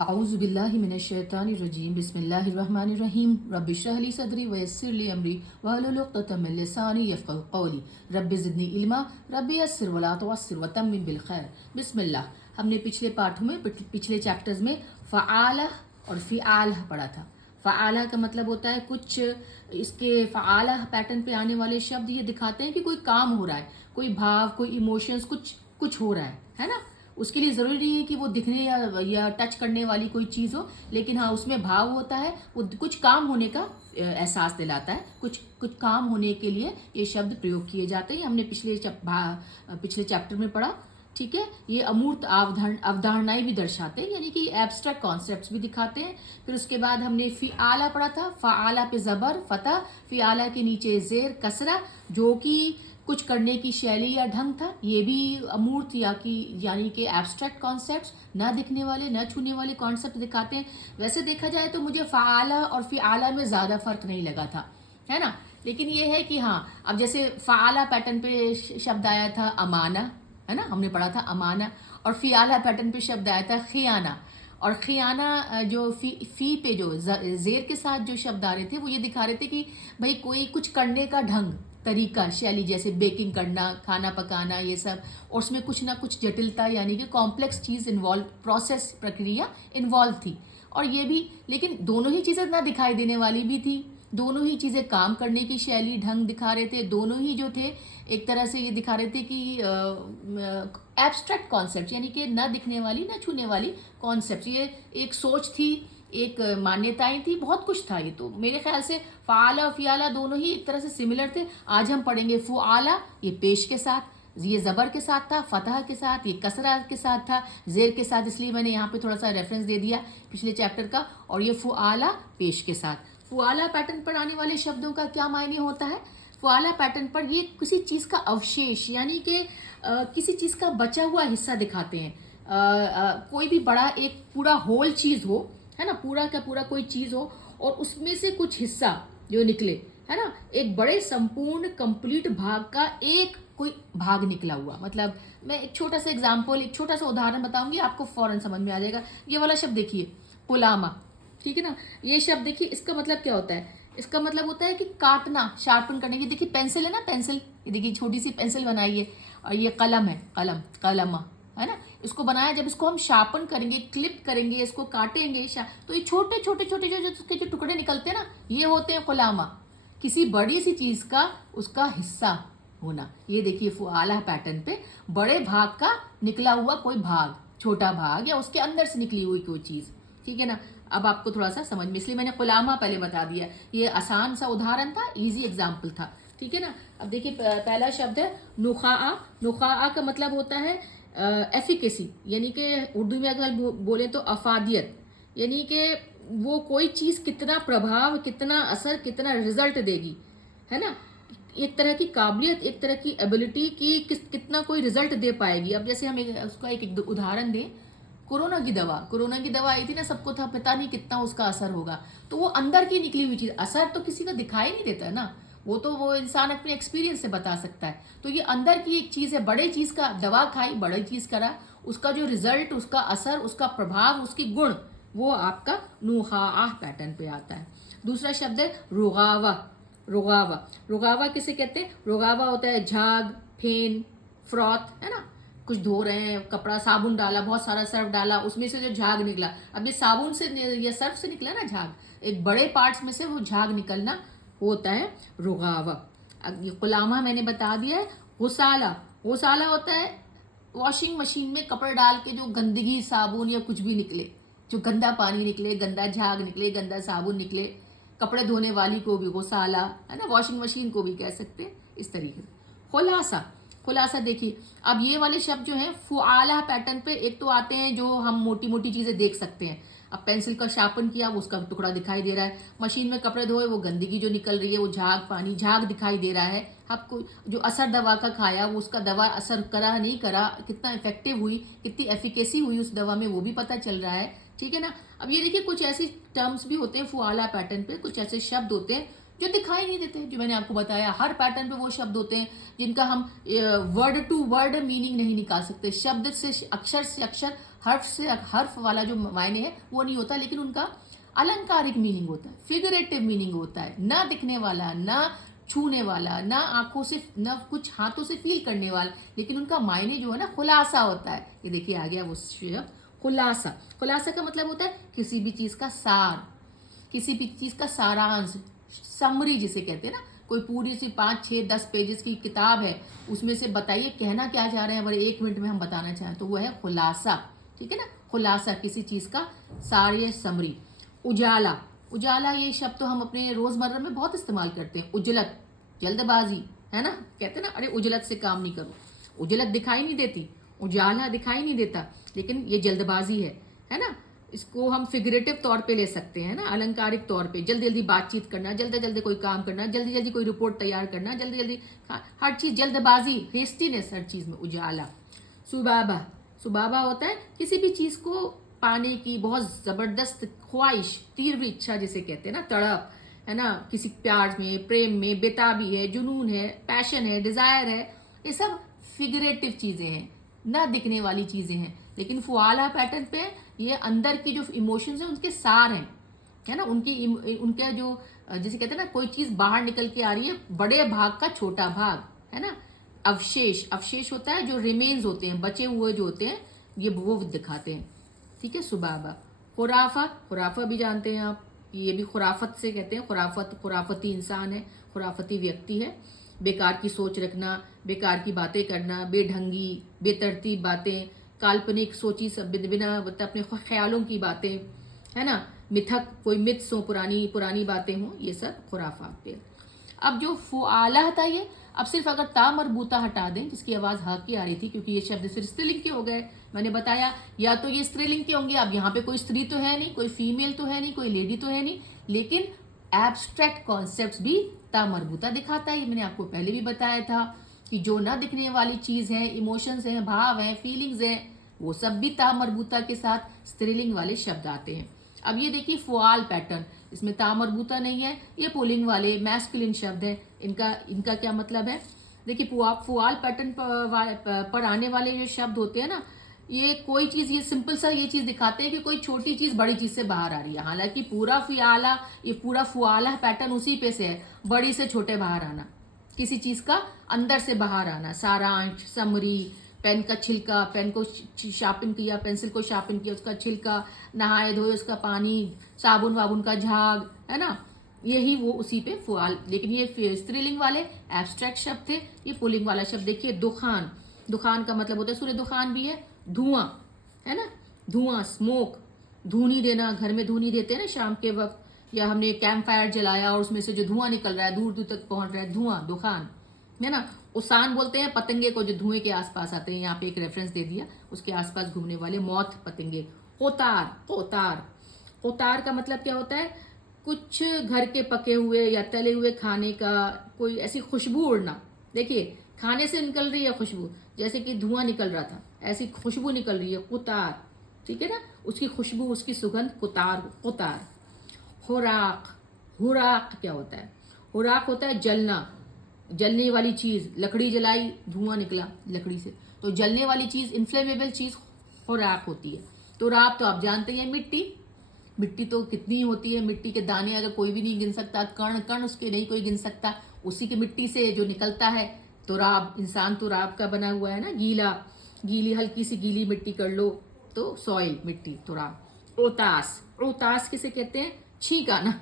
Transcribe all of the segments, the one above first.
अऊज़ुबिल्लाहि मिनश्शैतानिर्रजीम बिस्मिल्लाहिर्रहमानिर्रहीम रब्बि इश्रह ली सदरी वयस्सिर ली अमरी वहलुल उक़्दतम मिन लिसानी यफ़क़हू क़ौली रब्बि ज़िदनी इल्मा रब्बि यस्सिर वला तुअस्सिर वतम्मिम बिल खैर। बिस्मिल्लाह। हमने पिछले पाठों में पिछले चैप्टर्स में फ़आला और फ़िआला पढ़ा था। फ़आला का मतलब होता है कुछ, इसके फ़आला पैटर्न पे आने वाले शब्द ये दिखाते हैं कि कोई काम हो रहा है, कोई भाव, कोई इमोशंस, कुछ कुछ हो रहा है ना। उसके लिए ज़रूरी नहीं है कि वो दिखने या टच करने वाली कोई चीज़ हो, लेकिन हाँ उसमें भाव होता है, वो कुछ काम होने का एहसास दिलाता है, कुछ कुछ काम होने के लिए ये शब्द प्रयोग किए जाते हैं। हमने पिछले चैप्टर में पढ़ा। ठीक है, ये अमूर्त अवधारणाएं भी दर्शाते हैं, यानी कि एब्स्ट्रैक्ट कॉन्सेप्ट्स भी दिखाते हैं। फिर उसके बाद हमने फ़िआला पढ़ा था। फ़आला पे ज़बर फतह, फ़िआला के नीचे ज़ेर कसरा, जो कि कुछ करने की शैली या ढंग था। ये भी अमूर्त यानी कि एब्स्ट्रैक्ट कॉन्सेप्ट्स, न दिखने वाले न छूने वाले कॉन्सेप्ट दिखाते हैं। वैसे देखा जाए तो मुझे फ़आला और फ़िआला में ज़्यादा फ़र्क नहीं लगा था, है ना। लेकिन ये है कि हाँ, अब जैसे फ़आला पैटर्न पे शब्द आया था अमाना, है ना, हमने पढ़ा था अमाना। और फ़िआला पैटर्न पे शब्द आया था खियाना। और खियाना जो फ़ी पे जो ज़ेर के साथ जो शब्द आ रहे थे, वो ये दिखा रहे थे कि भाई कोई कुछ करने का ढंग, तरीका, शैली, जैसे बेकिंग करना, खाना पकाना, ये सब। और उसमें कुछ ना कुछ जटिलता यानी कि कॉम्प्लेक्स चीज़ इन्वॉल्व, प्रोसेस, प्रक्रिया इन्वॉल्व थी। और ये भी, लेकिन दोनों ही चीज़ें ना दिखाई देने वाली भी थी। दोनों ही चीज़ें काम करने की शैली, ढंग दिखा रहे थे। दोनों ही जो थे एक तरह से ये दिखा रहे थे कि एब्स्ट्रैक्ट कॉन्सेप्ट, यानी कि न दिखने वाली न छूने वाली कॉन्सेप्ट। ये एक सोच थी, एक मान्यताएं थी, बहुत कुछ था। ये तो मेरे ख्याल से फ़आला और फ़िआला दोनों ही एक तरह से सिमिलर थे। आज हम पढ़ेंगे फ़ुआला, ये पेश के साथ, ये ज़बर के साथ था, फतह के साथ, ये कसरा के साथ था, ज़ेर के साथ, इसलिए मैंने यहाँ पे थोड़ा सा रेफरेंस दे दिया पिछले चैप्टर का। और ये फ़ुआला पेश के साथ। फ़ुआला पैटर्न पर आने वाले शब्दों का क्या मायने होता है? फ़ुआला पैटर्न पर ये किसी चीज़ का अवशेष, यानी कि किसी चीज़ का बचा हुआ हिस्सा दिखाते हैं। कोई भी बड़ा एक पूरा होल चीज़ हो, है ना, पूरा का पूरा कोई चीज़ हो और उसमें से कुछ हिस्सा जो निकले, है ना, एक बड़े संपूर्ण कंप्लीट भाग का एक कोई भाग निकला हुआ। मतलब मैं एक छोटा सा एग्जाम्पल, एक छोटा सा उदाहरण बताऊंगी, आपको फौरन समझ में आ जाएगा। ये वाला शब्द देखिए, पुलामा, ठीक है ना। ये शब्द देखिए, इसका मतलब क्या होता है? इसका मतलब होता है कि काटना, शार्पन करने की। देखिए पेंसिल है ना, पेंसिल, ये देखिए छोटी सी पेंसिल बनाई है। और ये कलम है, कलमा, है ना। इसको बनाया, जब इसको हम शार्पन करेंगे, क्लिप करेंगे, इसको काटेंगे, तो ये छोटे छोटे छोटे जो उसके जो टुकड़े निकलते हैं ना, ये होते हैं खुलामा। किसी बड़ी सी चीज का उसका हिस्सा होना। ये देखिए फ़ुआला पैटर्न पे बड़े भाग का निकला हुआ कोई भाग, छोटा भाग, या उसके अंदर से निकली हुई कोई चीज। ठीक है ना। अब आपको थोड़ा सा समझ में, इसलिए मैंने गुलामा पहले बता दिया। ये आसान सा उदाहरण था, इजी एग्जाम्पल था। ठीक है ना। अब देखिए पहला शब्द है नुखाआ। नुखाआ का मतलब होता है एफिकेसी, यानी कि उर्दू में अगर बोले तो अफादियत, यानी कि वो कोई चीज़ कितना प्रभाव, कितना असर, कितना रिजल्ट देगी, है ना। एक तरह की काबिलियत, एक तरह की एबिलिटी की कितना कोई रिजल्ट दे पाएगी। अब जैसे हम उसका एक उदाहरण दें, कोरोना की दवा आई थी ना, सबको था पता नहीं कितना उसका असर होगा। तो वो अंदर की निकली हुई चीज, असर तो किसी का दिखाई नहीं देता है ना, वो इंसान अपने एक्सपीरियंस से बता सकता है। तो ये अंदर की एक चीज है, बड़े चीज का, दवा खाई, बड़ी चीज करा, उसका जो रिजल्ट, उसका असर, उसका प्रभाव, उसकी गुण, वो आपका नुहाआह पैटर्न पे आता है। दूसरा शब्द है रुगावा। रुगावा, रुगावा किसे कहते हैं? रुगावा होता है झाग, फेन, फ्रॉथ, है ना। कुछ धो रहे हैं कपड़ा, साबुन डाला, बहुत सारा सर्फ डाला, उसमें से जो झाग निकला, अब ये साबुन से या सर्फ से निकला ना झाग, एक बड़े पार्ट्स में से वो झाग निकलना होता है रुगावा। अब ये गुलामा मैंने बता दिया है। गुसाला, गुसाला होता है वॉशिंग मशीन में कपड़े डाल के जो गंदगी, साबुन या कुछ भी निकले, जो गंदा पानी निकले, गंदा झाग निकले, गंदा साबुन निकले, कपड़े धोने वाली को भी गुसाला, है ना, वॉशिंग मशीन को भी कह सकते हैं इस तरीके से। खुलासा, खुलासा देखिए, अब ये वाले शब्द जो हैं फ़ुआला पैटर्न पे एक तो आते हैं जो हम मोटी मोटी चीज़ें देख सकते हैं। अब पेंसिल का शार्पन किया, वो उसका टुकड़ा दिखाई दे रहा है। मशीन में कपड़े धोए, वो गंदगी जो निकल रही है, वो झाग, पानी, झाग दिखाई दे रहा है। आपको जो असर दवा का खाया, वो उसका दवा असर करा नहीं करा, कितना इफेक्टिव हुई, कितनी एफिकेसी हुई उस दवा में, वो भी पता चल रहा है। ठीक है ना। अब ये देखिए कुछ ऐसी टर्म्स भी होते हैं फ़ुआला पैटर्न पे, कुछ ऐसे शब्द होते हैं जो दिखाई नहीं देते, जो मैंने आपको बताया। हर पैटर्न पे वो शब्द होते हैं जिनका हम वर्ड टू वर्ड मीनिंग नहीं निकाल सकते, शब्द से अक्षर हर्फ वाला जो मायने है वो नहीं होता, लेकिन उनका अलंकारिक मीनिंग होता है, फिगरेटिव मीनिंग होता है, ना दिखने वाला, ना छूने वाला, ना आंखों से, ना कुछ हाथों से फील करने वाला, लेकिन उनका मायने जो है ना खुलासा होता है। ये देखिए आ गया वो शब्द खुलासा। खुलासा का मतलब होता है किसी भी चीज़ का सार, किसी भी चीज़ का सारांश, समरी जिसे कहते हैं ना। कोई पूरी सी 5, 6, 10 पेजेस की किताब है, उसमें से बताइए कहना क्या चाह रहे हैं, अगर 1 मिनट में हम बताना चाहें तो वो है खुलासा। ठीक है ना, खुलासा किसी चीज़ का सार या समरी। उजाला, उजाला ये शब्द तो हम अपने रोज़मर्रा में बहुत इस्तेमाल करते हैं। उजलत, जल्दबाजी, है ना, कहते हैं ना अरे उजलत से काम नहीं करो, उजलत दिखाई नहीं देती, उजाला दिखाई नहीं देता, लेकिन ये जल्दबाजी है ना। इसको हम फिगरेटिव तौर पे ले सकते हैं ना, अलंकारिक तौर पे जल्दी जल्दी बातचीत करना, जल्दी जल्दी कोई काम करना, जल्दी जल्दी कोई रिपोर्ट तैयार करना, जल्दी जल्दी हर चीज़, जल्दबाजी, हेस्टीनेस हर चीज़ में। उजाला। सुबाबा, सुबाबा होता है किसी भी चीज़ को पाने की बहुत ज़बरदस्त ख्वाहिश, तीव्र इच्छा जिसे कहते हैं ना, तड़प, है ना, किसी प्यार में, प्रेम में, बेताबी है, जुनून है, पैशन है, डिज़ायर है, ये सब फिगरेटिव चीज़ें हैं, ना दिखने वाली चीज़ें हैं। लेकिन फुआला पैटर्न पे ये अंदर की जो इमोशंस हैं उनके सार हैं, है ना, उनके जो जैसे कहते हैं ना कोई चीज़ बाहर निकल के आ रही है, बड़े भाग का छोटा भाग, है ना। अवशेष, अवशेष होता है जो रिमेन्स होते हैं, बचे हुए जो होते हैं, ये वो दिखाते हैं। ठीक है। सुबाबा। खुराफा, खुराफा भी जानते हैं आप, ये भी खुराफत से कहते हैं। खुराफत, खुराफती इंसान है, खुराफती व्यक्ति है। बेकार की सोच रखना, बेकार की बातें करना, बेढंगी बेतरतीब बातें, काल्पनिक सोची सब बिना मतलब अपने ख्यालों की बातें, है ना, मिथक, कोई मिथ्स हो, पुरानी पुरानी बातें हों, ये सब खुराफात पे। अब जो फुआला था ये, अब सिर्फ अगर ता मरबूता हटा दें जिसकी आवाज़ ह की आ रही थी, क्योंकि ये शब्द सिर्फ स्त्रीलिंग के हो गए, मैंने बताया या तो ये स्त्रीलिंग के होंगे, अब यहाँ पे कोई स्त्री तो है नहीं, कोई फीमेल तो है नहीं, कोई लेडी तो है नहीं, लेकिन एब्स्ट्रैक्ट कॉन्सेप्ट्स भी ता मरबूता दिखाता है। ये मैंने आपको पहले भी बताया था कि जो ना दिखने वाली चीज़ है, इमोशंस हैं, भाव हैं, फीलिंग्स हैं, वो सब भी ता मरबूता के साथ स्त्रीलिंग वाले शब्द आते हैं। अब ये देखिए फुआल पैटर्न, इसमें ता मरबूता नहीं है, ये पुलिंग वाले मैस्कुलिन शब्द हैं। इनका क्या मतलब है, देखिए फुआल पैटर्न पर आने वाले जो शब्द होते हैं ना, ये कोई चीज़, ये सिंपल सा ये चीज़ दिखाते हैं कि कोई छोटी चीज़ बड़ी चीज़ से बाहर आ रही है। हालांकि पूरा फियाला, ये पूरा फुआला पैटर्न उसी पे से है, बड़ी से छोटे बाहर आना, किसी चीज़ का अंदर से बाहर आना, सारांश, समरी, पेन का छिलका, पेन को शार्पन किया, पेंसिल को शार्पन किया, उसका छिलका, नहाए धोए उसका पानी, साबुन वाबुन का झाग, है ना, यही वो उसी पे फुआल। लेकिन ये स्त्रीलिंग वाले एब्स्ट्रैक्ट शब्द थे। ये पुलिंग वाला शब्द देखिए दुखान, दुखान का मतलब होता है सूर्य दुखान भी है, धुआं, है ना, धुआं, स्मोक, धूनी देना, घर में धूनी देते हैं ना शाम के वक्त, या हमने कैंप फायर जलाया और उसमें से जो धुआं निकल रहा है, दूर दूर तक पहुंच रहा है, धुआं, दुखान, है ना। उसान बोलते हैं पतंगे को जो धुएं के आसपास आते हैं, यहाँ पे एक रेफरेंस दे दिया, उसके आसपास घूमने वाले मौत पतंगे। कोतार, कोतार, कोतार का मतलब क्या होता है, कुछ घर के पके हुए या तले हुए खाने का कोई ऐसी खुशबू उड़ना। देखिए खाने से निकल रही है खुशबू, जैसे कि धुआं निकल रहा था, ऐसी खुशबू निकल रही है, कुतार। ठीक है ना, उसकी खुशबू, उसकी सुगंध, कुतार, कुतार। हुराक, हुराक क्या होता है, हुराक होता है जलना, जलने वाली चीज़, लकड़ी जलाई, धुआं निकला लकड़ी से, तो जलने वाली चीज़, इन्फ्लेमेबल चीज़ खुराक होती है। तो राख तो आप जानते हैं मिट्टी, मिट्टी तो कितनी होती है, मिट्टी के दाने अगर कोई भी नहीं गिन सकता, कण कण उसके नहीं कोई गिन सकता, उसी की मिट्टी से जो निकलता है तुराब, इंसान तुराब का बना हुआ है ना, गीला, गीली हल्की सी गीली मिट्टी कर लो तो सॉइल, मिट्टी, तुराब। ओतास, ओतास किसे कहते हैं, छींक आना,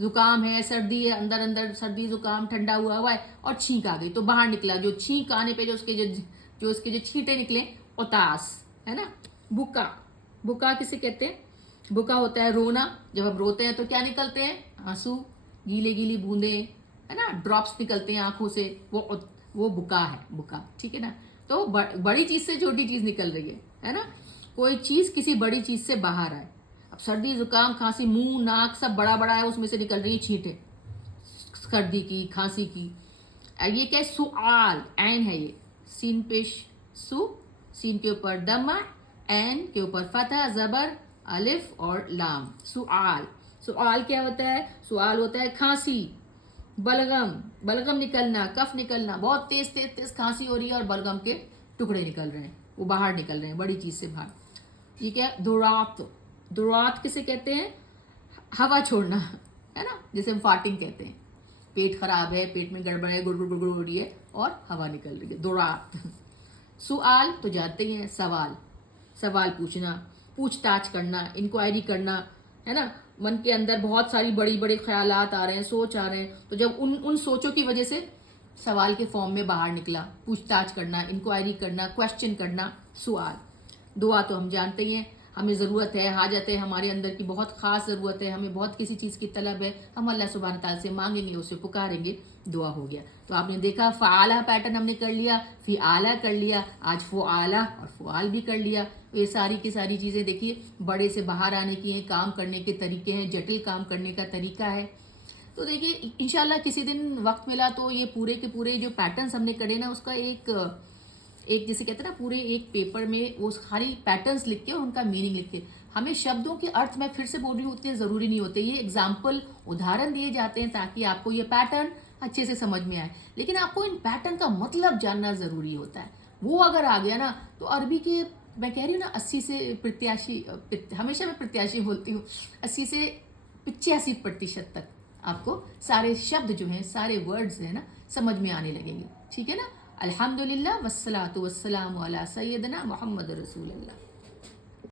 जुकाम है, सर्दी है, अंदर अंदर सर्दी जुकाम ठंडा हुआ हुआ है और छींक आ गई तो बाहर निकला, जो छींक आने पे जो उसके जो छींटे निकले, ओतास, है ना। बुका, बुका किसे कहते हैं, बुका होता है रोना, जब हम रोते हैं तो क्या निकलते हैं, आंसू, गीले गीली बूंदे, है ना, ड्रॉप्स निकलते हैं आंखों से, वो बुका है, बुका। ठीक है ना, तो बड़ी चीज से छोटी चीज निकल रही है ना, कोई चीज किसी बड़ी चीज से बाहर आए। अब सर्दी जुकाम खांसी, मुंह नाक सब बड़ा बड़ा है, उसमें से निकल रही है छींटे, सर्दी की, खांसी की। ये क्या है, सुआल, ऐन है ये, सीन पेश, सु, सीन के ऊपर दम्मा, ऐन के ऊपर फतह, जबर, अलिफ और लाम, सुआल। सुआल क्या होता है, सुआल होता है खांसी, बलगम, बलगम निकलना, कफ निकलना, बहुत तेज तेज तेज खांसी हो रही है और बलगम के टुकड़े निकल रहे हैं, वो बाहर निकल रहे हैं, बड़ी चीज से बाहर। ये क्या, दुरात। दुरात किसे कहते हैं? हवा छोड़ना, है ना, जैसे हम फार्टिंग कहते हैं। पेट खराब है, पेट में गड़बड़ है, गुड़गुड़ गुड़गुड़ हो रही है और हवा निकल रही है, दुरात। सुआल तो जानते ही हैं, सवाल, सवाल पूछना, पूछताछ करना, इंक्वायरी करना, है ना। मन के अंदर बहुत सारी बड़ी बड़े ख्यालात आ रहे हैं, सोच आ रहे हैं, तो जब उन सोचों की वजह से सवाल के फॉर्म में बाहर निकला, पूछताछ करना, इंक्वायरी करना, क्वेश्चन करना, सुआल। दुआ तो हम जानते ही हैं, हमें ज़रूरत है, हाजत है, हमारे अंदर की बहुत ख़ास ज़रूरत है, हमें बहुत किसी चीज़ की तलब है, हम अल्लाह सुब्हान ताला से मांगेंगे, उसे पुकारेंगे, दुआ हो गया। तो आपने देखा फ़आला पैटर्न हमने कर लिया, फ़िआला कर लिया, आज फ़ुआला और फ़ुआल भी कर लिया। ये सारी की सारी चीज़ें देखिए बड़े से बाहर आने की हैं, काम करने के तरीके हैं, जटिल काम करने का तरीका है। तो देखिए इंशाल्लाह किसी दिन वक्त मिला तो ये पूरे के पूरे जो पैटर्न्स हमने करे ना, उसका एक जैसे कहते हैं ना, पूरे एक पेपर में वो सारी पैटर्न्स लिख के और उनका मीनिंग लिख के, हमें शब्दों के अर्थ, मैं फिर से बोल रही हूँ, उतने ज़रूरी नहीं होते, ये एग्जाम्पल, उदाहरण दिए जाते हैं ताकि आपको ये पैटर्न अच्छे से समझ में आए। लेकिन आपको इन पैटर्न का मतलब जानना ज़रूरी होता है। वो अगर आ गया ना तो अरबी के, मैं कह रही हूँ ना, 80 से प्रत्याशी, हमेशा मैं प्रत्याशी बोलती हूँ, 80 से 85% तक आपको सारे शब्द जो हैं, सारे वर्ड्स हैं ना, समझ में आने लगेंगे। ठीक है ना। अल्हम्दुलिल्लाह वस्सलातु वस्सलामु अला सय्यदना मुहम्मद रसूलुल्लाह।